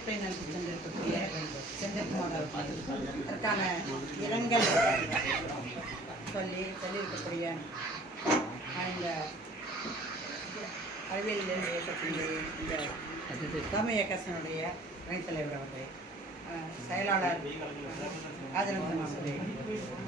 வரவேற்பை நல்கி சென்றிருக்கக்கூடிய செந்தில்குமார் அவர்கள் அதற்கான இரங்கல் சொல்லியிருக்கக்கூடிய இந்த அறிவியல் இயக்கத்தினுடைய இந்த தமிழ் இயக்கத்தினுடைய துணைத் தலைவர் அவர்களே, செயலாளர் ராஜநந்தன் அவர்களே,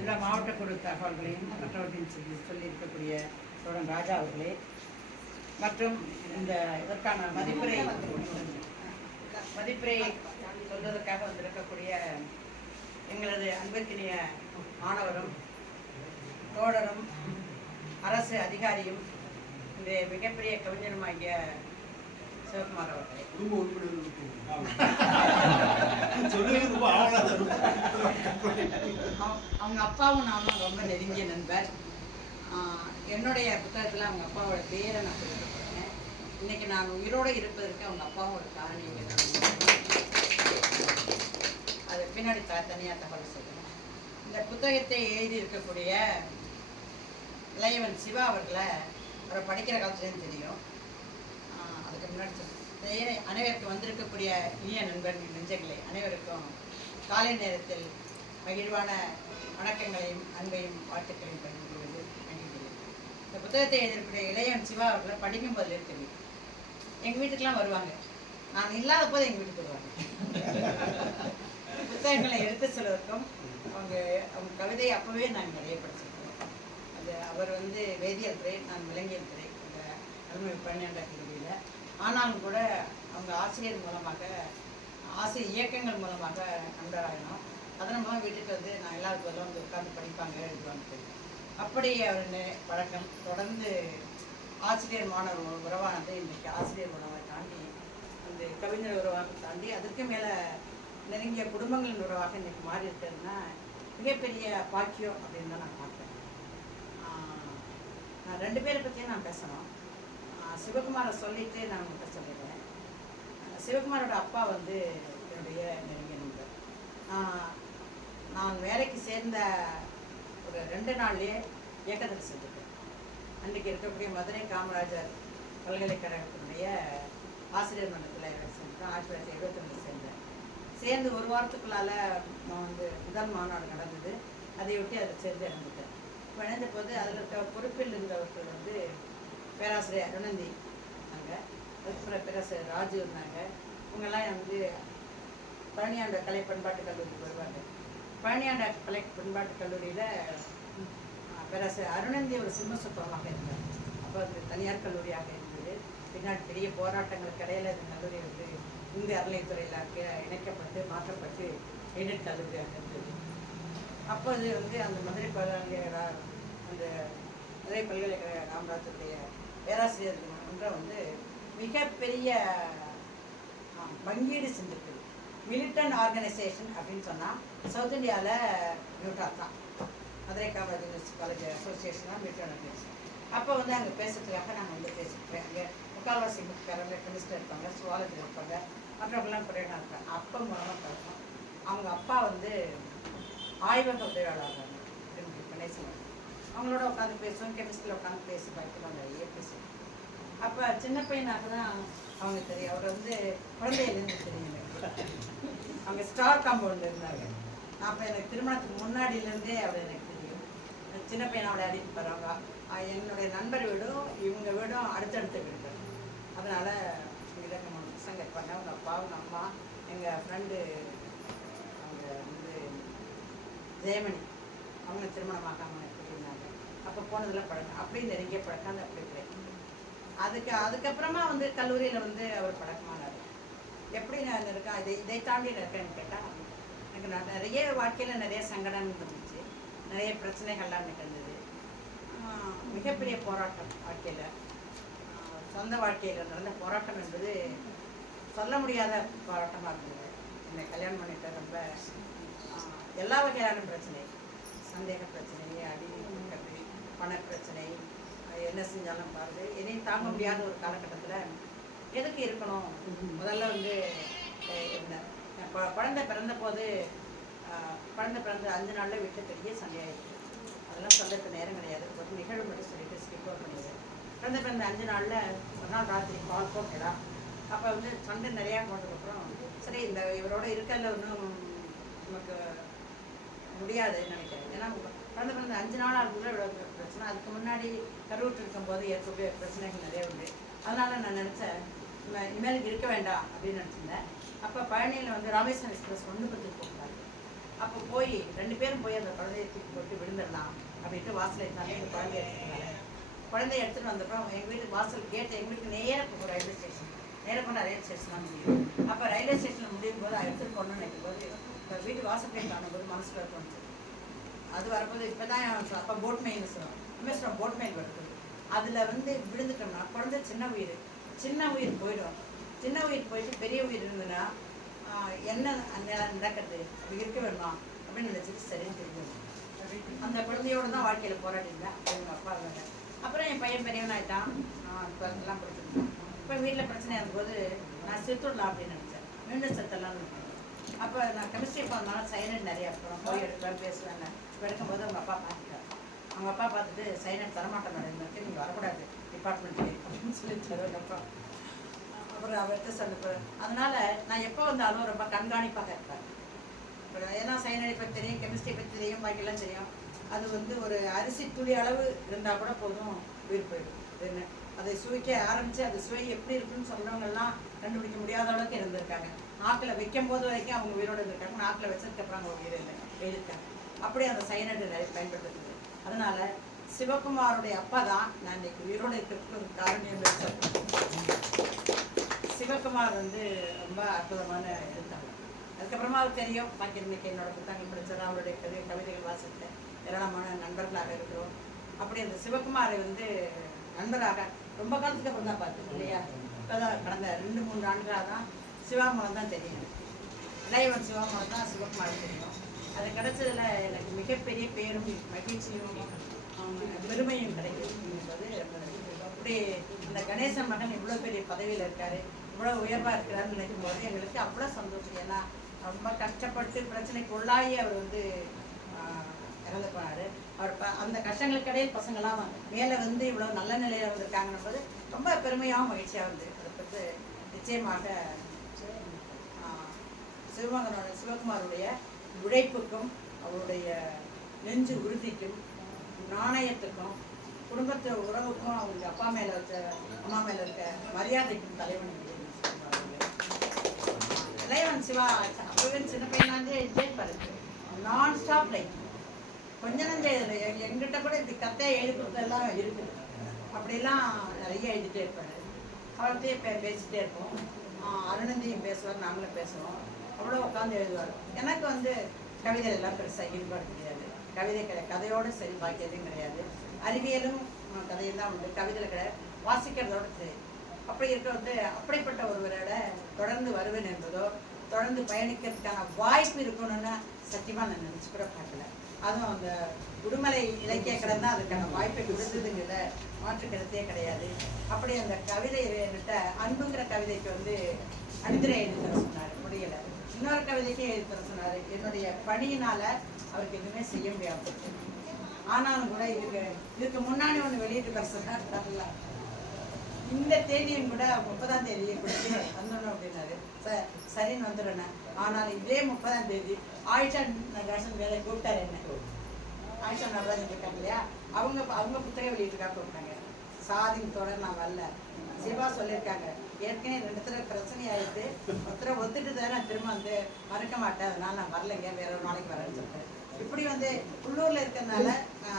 எல்லா மாவட்ட குழு தகவல்களையும் மற்றவற்றையும் சொல்லியிருக்கக்கூடிய தோழன் ராஜா அவர்களே, மற்றும் இந்த இதற்கான மதிப்புரை சொல்வதற்காக வந்திருக்கக்கூடிய எங்களது அன்பிற்கினிய மாணவரும் தோழரும் அரசு அதிகாரியும் இந்த மிகப்பெரிய கவிஞருமாகிய சிவகுமார் அவர்களே, அவங்க அப்பாவும் நானும் ரொம்ப நெருங்கிய நண்பர். என்னுடைய புத்தகத்தில் அவங்க அப்பாவோட பேரை நான் குறிப்பிட்டிருக்கேன். இன்னைக்கு நான் உயிரோடு இருப்பதற்கு அவங்க அப்பாவோட காரணம் அது பின்னாடி தனியாக தகவல் சொல்லுவேன். இந்த புத்தகத்தை எழுதியிருக்கக்கூடிய இளையவன் சிவா அவர்களை அவரை படிக்கிற காலத்துலேயும் தெரியும். அதுக்கு முன்னாடி அனைவருக்கும் வந்திருக்கக்கூடிய இனிய நண்பர்கள் நெஞ்சங்களே அனைவருக்கும் காலை நேரத்தில் மகிழ்வான வணக்கங்களையும் அன்பையும் வாழ்த்துக்களையும் பகிர்ந்து கொள்வது நன்றிக்கிறேன். இந்த புத்தகத்தை எழுதியிருக்கக்கூடிய இளையவன் சிவா அவர்களை படிக்கும் போதில் இருக்குது. எங்கள் வீட்டுக்கெலாம் வருவாங்க, நான் இல்லாத போது எங்கள் வீட்டுக்கு வருவாங்க. புத்தகங்களை எடுத்து செல்வதற்கும் அவங்க கவிதையை அப்போவே நாங்கள் நிறைய படிச்சிருக்கோம். அது அவர் வேதியியல் துறை, நான் விலங்கியல் துறை, இந்த அலுவலக 12ஆம் கல்லூரியில். ஆனாலும் கூட அவங்க ஆசிரியர் மூலமாக ஆசிரியர் இயக்கங்கள் மூலமாக நண்பராகினோம். அதன் மூலம் வீட்டுக்கு நான் எல்லாருக்கும் பதிலும் உட்கார்ந்து படிப்பாங்க, எழுதுவாங்க. அப்படி அவர் பழக்கம் தொடர்ந்து ஆசிரியர் மாணவர் உறவானது இன்றைக்கு ஆசிரியர் உறவை தாண்டி அந்த கவிஞர் உறவாக தாண்டி அதற்கு மேலே நெருங்கிய குடும்பங்களின் உறவாக இன்றைக்கு மாறி இருக்கிறதுனா மிகப்பெரிய பாக்கியம் அப்படின்னு தான் நான் பார்க்குறேன். நான் 2 பேரை பற்றியும் நான் பேசணும். சிவகுமாரை சொல்லிட்டு நான் உங்கள்கிட்ட சொல்லிடுறேன். சிவகுமாரோட அப்பா என்னுடைய நெருங்கிய நண்பர். நான் வேலைக்கு சேர்ந்த ஒரு 2 நாள்லேயே இயக்கத்தில் செஞ்சுட்டேன். அன்றைக்கு இருக்கக்கூடிய மதுரை காமராஜர் பல்கலைக்கழகத்தினுடைய ஆசிரியர் மன்றத்தில் செஞ்சேன். 1972 சேர்ந்தேன். சேர்ந்து ஒரு வாரத்துக்குள்ளால் நான் முதல் மாநாடு நடந்தது. அதையொட்டி அதில் சேர்ந்து இறந்துட்டேன். இணைந்த போது அதில் இருக்க பொறுப்பில் இருந்தவர்கள் பேராசிரியர் அருணந்தி இருந்தாங்க, அதுக்கப்புறம் பேராசிரியர் ராஜு இருந்தாங்க. இவங்கெல்லாம் பழனியாண்ட கலை பண்பாட்டு கல்லூரிக்கு வருவாங்க. பழனியாண்ட கலை பண்பாட்டு கல்லூரியில் பேராசிரியர் அருணந்தி ஒரு சிம்மசுத்தமாக இருந்தார். அப்போ அது தனியார் கல்லூரியாக இருந்தது. பின்னாடி பெரிய போராட்டங்களுக்கு இடையில இந்த கல்லூரி இந்திய அறநிலையத்துறையில் இணைக்கப்பட்டு மாற்றப்பட்டு எய்டட் கல்லூரியாக இருந்தது. அப்போ அது அந்த மதுரை பல்கலைக்கழக காமராஜருடைய பேராசிரியர் ஒன்றை மிகப்பெரிய பங்கீடு செஞ்சுருக்குது. மிலிட்டன் ஆர்கனைசேஷன் அப்படின்னு சொன்னால் சவுத் இந்தியாவில் மியூட்டா தான். Madurai Kamaraj university college association தான் மிலிட்டன் ஆர்கனைசேஷன். அப்போ அங்கே பேசுறதுக்காக நாங்கள் பேசியிருக்கேன். அங்கே முக்கால்வாசி புக்காரங்க கெமிஸ்டர் இருப்பாங்க, சுவாலஜி இருப்பாங்க, மற்றவர்கள்லாம் குறையாக இருப்பாங்க. அப்போ மூலமாக பேசணும். அவங்க அப்பா ஆய்வக உதவியாளர் கணேசன். அவங்களோட உட்காந்து பேசுவோம், கெமிஸ்ட்ரியில் உட்காந்து பேசி படிக்கலாம், நிறைய பேசுவோம். அப்போ சின்ன பையனாக தான் அவங்க தெரியும். அவர் குழந்தையிலேருந்து தெரியும். அவங்க ஸ்டார் காம்பவுண்டில் இருந்தாங்க. அப்போ எனக்கு திருமணத்துக்கு முன்னாடியிலேருந்தே அவர் எனக்கு தெரியும். சின்ன பையனை அவளை அடிட்டு போகிறாங்க. என்னுடைய நண்பர் வீடும் இவங்க வீடும் அடுத்தடுத்த வீடுகள். அதனால் இலக்கம் பசங்க இருப்பாங்க. அவங்க அப்பா, அவங்க அம்மா, எங்கள் ஃப்ரெண்டு அவங்க ஜெயமணி, அவங்க திருமணமாகாமல் இருந்தாங்க. அப்போ போனதில் பழக்கம், அப்படியே நெருங்கிய பழக்கம். அந்த அப்படி கிடைக்கும். அதுக்கப்புறமா கல்லூரியில் அவர் பழக்கமானார். எப்படி நான் இருக்கேன், இதை தாண்டி இருக்கேன்னு கேட்டால் எனக்கு நிறைய வாழ்க்கையில் நிறைய சங்கடம் இருந்துச்சு, நிறைய பிரச்சனைகள்லாம் நிகழ்ந்தது. மிகப்பெரிய போராட்டம் வாழ்க்கையில், சொந்த வாழ்க்கையில் நடந்த போராட்டம் என்பது சொல்ல முடியாத போராட்டமாக இருந்தது. என்னை கல்யாணம் பண்ணிட்டு ரொம்ப எல்லா வகையான பிரச்சனை, சந்தேக பிரச்சனை, அடி கல்வி, பணப்பிரச்சனை, என்ன செஞ்சாலும் பாருது எதையும் தாங்க முடியாத ஒரு காலகட்டத்தில் எதுக்கு இருக்கணும். முதல்ல இருந்தேன். குழந்தை பிறந்த 5 நாளில் வீட்டில் பெரிய சண்டையாயிடுச்சு. அதெல்லாம் சொல்றதுக்கு நேரம் கிடையாது. ஒரு நிகழ்வு மட்டும் சொல்லிட்டு ஸ்கிப் பண்ணிடுவேன். குழந்தை பிறந்த 5 நாளில் ஒரு நாள் ராத்திரி கால் போட்டடா அப்போ வந்து சண்டை நிறையா போனதுக்கப்புறம் சரி இந்த இவரோட இருக்கிறதுல ஒன்றும் நமக்கு முடியாதுன்னு நினைக்கிறேன். ஏன்னா குழந்தை பிறந்த 5 நாள் ஆகுதுல இவ்வளோ பிரச்சனை. அதுக்கு முன்னாடி கருவுற்று இருக்கும்போது ஏற்கனவே பிரச்சனைகள் நிறைய உண்டு. அதனால் நான் நினச்சேன் இனிமேலுக்கு இருக்க வேண்டாம் அப்படின்னு நினச்சிருந்தேன். அப்போ பழனியில் வந்து ராமேஸ்வரம் எக்ஸ்பிரஸ் 1 போகிறாங்க. அப்போ போய் 2 பேரும் போய் அந்த குழந்தைய தூக்கி போட்டு விழுந்துடலாம் அப்படின்ட்டு வாசலை இருந்தாலும் இந்த குழந்தைய எடுத்துருந்தாங்க. குழந்தைய எடுத்துகிட்டு வந்தப்பறம் எங்கள் வீட்டு வாசல் கேட்டு எங்கள் வீட்டுக்கு நேராக போகும் ரயில்வே ஸ்டேஷன். நேராக போனால் ரயில்வே ஸ்டேஷன் தான் முடியும். அப்போ ரயில்வே ஸ்டேஷனில் முடியும் போது எடுத்துகிட்டு போகணும்னு நினைக்கும் போது இப்போ வீட்டு வாசல் போய் காணும்போது மனசுல தோணுச்சு. அது வரும்போது இப்போ தான் அப்போ போட் மெயின்னு சொல்லுவோம். ராமேஸ்வரம் போட் மெயில் வருது. அதில் வந்து விழுந்துட்டோம்னா குழந்தை சின்ன உயிர் போயிடும். சின்ன உயிர் போயிட்டு பெரிய உயிர் இருந்ததுன்னா என்ன நடக்கிறது அப்படி இருக்க வேணுமா அப்படின்னு நினச்சிட்டு சரின்னு தெரிஞ்சது. அந்த குழந்தையோடு தான் வாழ்க்கையில் போராடிருந்தேன். எங்கள் அப்பா வேலை. அப்புறம் என் பையன் பெரியவன் ஆகிட்டான். 12th படிச்சிருந்தேன். இப்போ வீட்டில் பிரச்சனை இருக்கும்போது நான் செத்துடலாம் அப்படின்னு நினச்சேன். மீண்டும் செத்துடலாம்னு நினைச்சேன். அப்போ நான் கெமிஸ்ட்ரி போனதுனால சைனட் நிறையா அப்புறம் போய் எடுப்பேன் பேசுவேன். இப்போ எடுக்கும்போது அவங்க அப்பா பார்த்துட்டார். அவங்க அப்பா பார்த்துட்டு சைனட் தரமாட்டேன் மேடம், நீங்கள் வரக்கூடாது டிபார்ட்மெண்ட்டுக்கு அப்படின்னு சொல்லிட்டு அப்புறம் அவர்கிட்ட சொல்லிப்பேன். அதனால் நான் எப்போ வந்தாலும் ரொம்ப கண்காணிப்பாக இருப்பேன். ஏன்னா சைனடை பற்றி தெரியும், கெமிஸ்ட்ரி பற்றி தெரியும், பாக்கியெல்லாம் தெரியும். அது வந்து ஒரு அரிசி துளி அளவு இருந்தால் கூட போதும் உயிர் போயிடும். என்ன அதை சுவைக்க ஆரம்பித்து அது சுவை எப்படி இருக்குன்னு சொல்கிறவங்கெல்லாம் கண்டுபிடிக்க முடியாத அளவுக்கு இருந்திருக்காங்க. நாக்கில் வைக்கும் போது வரைக்கும் அவங்க உயிரோடு இருந்திருக்காங்க. நாக்கில் வச்சதுக்கப்புறம் அவங்க உயிர் இல்லை எழுதியிருக்காங்க. அப்படியே அந்த சைனடு நிறைய பயன்படுத்துறது. அதனால் சிவகுமாரோடைய அப்பா தான் நான் இன்னைக்கு உயிரோடு இருக்கிறதுக்கு ஒரு காரணியம் பேசுகிறேன். சிவகுமார் வந்து ரொம்ப அற்புதமான எழுத்தாளர். அதுக்கப்புறமா அவர் தெரியும். பாக்கி இன்னைக்கு என்னோட புத்தகங்கள் படித்தது, அவருடைய கவிதைகள் வாசித்தேன். ஏராளமான நண்பர்களாக இருக்கிறோம். அப்படி அந்த சிவகுமாரை வந்து நண்பராக ரொம்ப காலத்துக்கு அப்புறம் தான் பார்த்தேன் இல்லையா. இப்போ தான் கடந்த 2-3 ஆண்டுகளாக தான் சிவாமலம் தான் தெரியும். இளையவன் சிவாமலம் தான் சிவகுமார் தெரியும். அது கிடைச்சதில் எனக்கு மிகப்பெரிய பேரும் மகிழ்ச்சியும் பெருமையும் கிடைக்கும் என்பது. அப்படி அந்த கணேசன் மகன் இவ்வளோ பெரிய பதவியில் இருக்கார், இவ்வளோ உயர்வாக இருக்கிறாருன்னு நினைக்கும் போது எங்களுக்கு அவ்வளோ சந்தோஷம். ஏன்னா ரொம்ப கஷ்டப்பட்டு பிரச்சனைக்கு உள்ளாகி அவர் வந்து இறந்து போனார். அவர் அந்த கஷ்டங்களுக்கிடையில் பசங்களாம் மேலே வந்து இவ்வளோ நல்ல நிலையில் வந்திருக்காங்கன்னு போது ரொம்ப பெருமையாகவும் மகிழ்ச்சியாக வந்து அதை பற்றி நிச்சயமாக சிவகுமாருடைய உழைப்புக்கும் அவருடைய நெஞ்சு உறுதிக்கும் நாணயத்துக்கும் குடும்பத்து உறவுக்கும் அவங்க அப்பா மேலே வச்ச அம்மா மேலே இருக்க மரியாதைக்கும் தலைவன் இளையவன் சிவா. அப்பவே சின்ன பையனாந்தே ஜெயிப்பாரு. நான் ஸ்டாப் லைக் கொஞ்ச நஞ்சம் எழுதலை. எங்கிட்ட கூட இப்படி கத்தையை எழுதி கொடுத்தெல்லாம் இருக்குது. அப்படிலாம் நிறைய எழுதிட்டே இருப்பார். அவர்கிட்டயே பேசிகிட்டே இருப்போம். அருணந்தியும் பேசுவார், நாங்களும் பேசுவோம். அவ்வளோ உட்காந்து எழுதுவார். எனக்கு வந்து கவிதை எல்லாம் பெருசாக ஈடுபாடு கிடையாது. கதையோடு சரி பாக்கியதும் கிடையாது. அறிவியலும் கதையும் தான் உண்டு, கவிதையில் கிடையாது. வாசிக்கிறதோடு சரி. அப்படி இருக்க வந்து அப்படிப்பட்ட ஒருவரோட தொடர்ந்து வருவேன் என்பதோ தொடர்ந்து பயணிக்கிறதுக்கான வாய்ப்பு இருக்கணும்னு சத்தியமாக நான் நினச்சி கூட பார்க்கல. அதுவும் அந்த உடுமலை இலக்கிய கடன் தான் அதுக்கான வாய்ப்பை கொடுத்ததுங்கிற மாற்று கருத்தே கிடையாது. அப்படி அந்த கவிதை என்கிட்ட அன்புங்கிற கவிதைக்கு வந்து அணிந்துரை எழுதி தர சொன்னார், முடியலை. இன்னொரு கவிதைக்கே எழுதி தர சொன்னார். என்னுடைய பணியினால் அவருக்கு எதுவுமே செய்ய முடியாது. ஆனாலும் கூட இதுக்கு முன்னாடி ஒன்று வெளியிட்டு தர சொன்னார். தரல. இந்த தேதியும் கூட 30ஆம் தேதியை கொடுத்து வந்துடணும் அப்படின்னாரு. சரின்னு வந்துடுறேன். ஆனால் இதே 30ஆம் தேதி ஆயிஷா நகராசன் வேலை கூப்பிட்டாரு. என்ன ஆயிஷா நகராஜன் இருக்காங்க இல்லையா, அவங்க புத்தகம் வெளியிட்டுக்காக கூப்பிட்டாங்க. சாதின் தொடர் நான் வரல. சிவா சொல்லியிருக்காங்க, ஏற்கனவே 2 தடவை பிரச்சனை ஆகிட்டு ஒருத்தரை ஒத்துட்டு தான் நான் திரும்ப வந்து மறக்க மாட்டேன், அதனால நான் வரலைங்க, வேற ஒரு நாளைக்கு வரேன்னு சொல்லிட்டேன். இப்படி வந்து உள்ளூரில் இருக்கிறதுனால,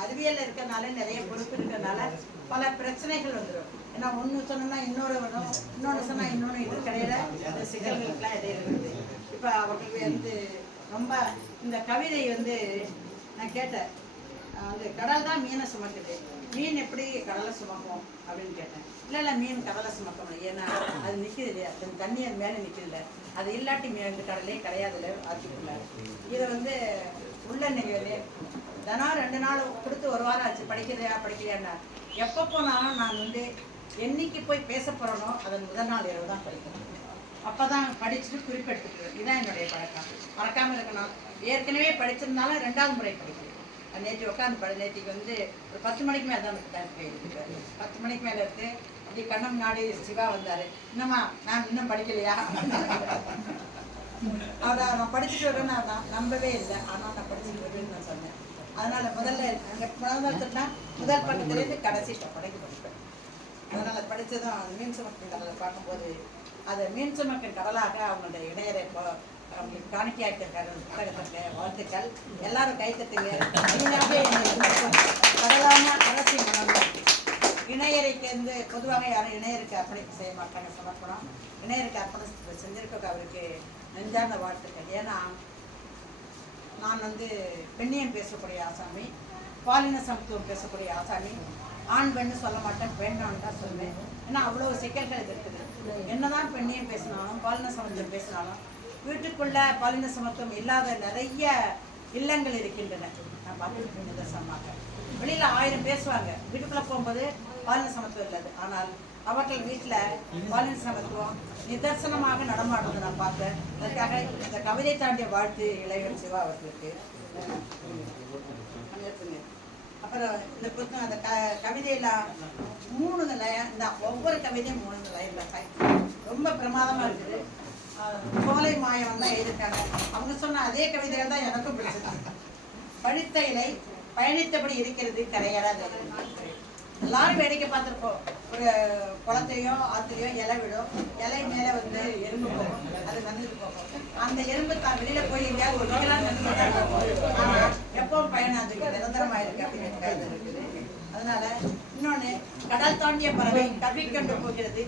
அறிவியலில் இருக்கிறதுனால, நிறைய பொறுப்பு இருக்கிறதுனால பல பிரச்சனைகள் வந்துடும். ஏன்னா ஒன்று சொன்னோம்னா இன்னொரு வரும், இன்னொன்று சொன்னால் இன்னொன்று இது கிடையாது. அந்த சிக்கல்களுக்கெல்லாம் இடையே இருக்குது. இப்போ அவங்களுக்கு வந்து ரொம்ப இந்த கவிதை வந்து நான் கேட்டேன், அந்த கடல் தான் மீனை சுமக்குது, மீன் எப்படி கடலை சுமக்கும் அப்படின்னு கேட்டேன். இல்லை மீன் கடலை சுமக்க முடியும், ஏன்னா அது நிற்கிது இல்லையா, தண்ணி அது மேலே நிற்கிது இல்லை, அது இல்லாட்டி மீன் கடலே கிடையாதுல்ல ஆற்றுக்குள்ள. இதை வந்து உள்ள நிகழ்வு தினம் 2 நாள் கொடுத்து 1 வாரம் ஆச்சு. படிக்கலையான்னா எப்போ போனாலும் நான் வந்து என்னைக்கு போய் பேச போகிறேனோ அதன் முதல் நாள் இரவு தான் படிக்கணும். அப்போ தான் படிச்சுட்டு குறிப்பெடுத்துக்கிறேன். இதுதான் என்னுடைய பழக்கம். மறக்காமல் இருக்கணும். ஏற்கனவே படிச்சிருந்தாலும் 2வது முறை படிக்கணும். நேற்று உட்காந்து நேற்றுக்கு வந்து ஒரு 10 மணிக்கு மேலே தான் புத்தகம் போயிருக்குது. 10 மணிக்கு மேலே இருக்குது. இப்படி கண்ணு முன்னாடி சிவா வந்தாரு. என்னம்மா நான் இன்னும் படிக்கலையா? அவரை நான் படிச்சுட்டு வரேன்னு நான் நம்பவே இல்லை. ஆனால் நான் படிச்சுட்டு வரேன்னு நான் சொன்னேன். அதனால முதல்ல அங்கே முதல்னா முதல் பக்கத்துலேருந்து கடைசி படைக்கு படிப்பேன். அதனால் படித்ததும் அது மீன் சுமக்கும் கடலை பார்க்கும்போது அது மீன் சுமக்கும் கடலாக அவங்களுடைய இணையரை அவங்களுக்கு காணிக்கையாக்கியிருக்காரு. புத்தகத்திற்கு வாழ்த்துக்கள். எல்லாரும் கைத்தட்டுங்க. கடலான அரசி மனம். இணையரைக்கு வந்து பொதுவாக யாரும் இணையருக்கு அர்ப்பணிப்பு செய்ய மாட்டாங்க. சமர்ப்பணம் இணையருக்கு அர்ப்பணம் செஞ்சிருக்க அவருக்கு நெஞ்சார்ந்த வாழ்த்துக்கள். ஏன்னா நான் வந்து பெண்ணியம் பேசக்கூடிய ஆசாமி, பாலின சமத்துவம் பேசக்கூடிய ஆசாமி. ஆண் பெண்ணு சொல்ல மாட்டேன், பெண்ணான்னு தான் சொல்லுவேன். ஏன்னா அவ்வளோ சிக்கல்கள் இருக்குது. என்னதான் பெண்ணியம் பேசினாலும் பாலின சமத்துவம் பேசினாலும் வீட்டுக்குள்ள பாலின சமத்துவம் இல்லாத நிறைய இல்லங்கள் இருக்கின்றன. நான் பார்த்துருக்கேன் நிதர்சனமாக. வெளியில் 1000 பேசுவாங்க, வீட்டுக்குள்ளே போகும்போது பாலின சமத்துவம் இல்லாது. ஆனால் அவர்கள் வீட்டில் பாலின சமத்துவம் நிதர்சனமாக நடமாடுறது நான் பார்த்தேன். அதற்காக இந்த கவிதை தாண்டிய வாழ்த்து இளைஞர் சிவா அவர்களுக்கு. அப்புறம் இந்த புத்தகம் அந்த கவிதையில் 3 லைன் தான், ஒவ்வொரு கவிதையும் 3 லைன் தான். ரொம்ப பிரமாதமாக இருக்குது. சோலை மாயம் தான் எழுதிட்டாங்க. அவங்க சொன்ன அதே கவிதைகள் தான் எனக்கும் பிடிச்சது. படித்த இலை பயணித்தபடி இருக்கிறது கரையறாது. எல்லாரும் வேடிக்கை பார்த்துருப்போம். ஒரு குளத்தையோ ஆற்றுலையோ இலை விடும், இலை மேலே வந்து எறும்பு போகும், அது வந்துட்டு போகும். அந்த எறும்பு தான் வெளியில் போய் எங்கேயாவது ஒரு எப்பவும் பயணம் அதுக்கு நிரந்தரமாக இருக்கு அப்படின்னு இருக்குது. அதனால இன்னொன்று கடல் தாண்டிய பறவை கல்வி கண்டு போகிறது.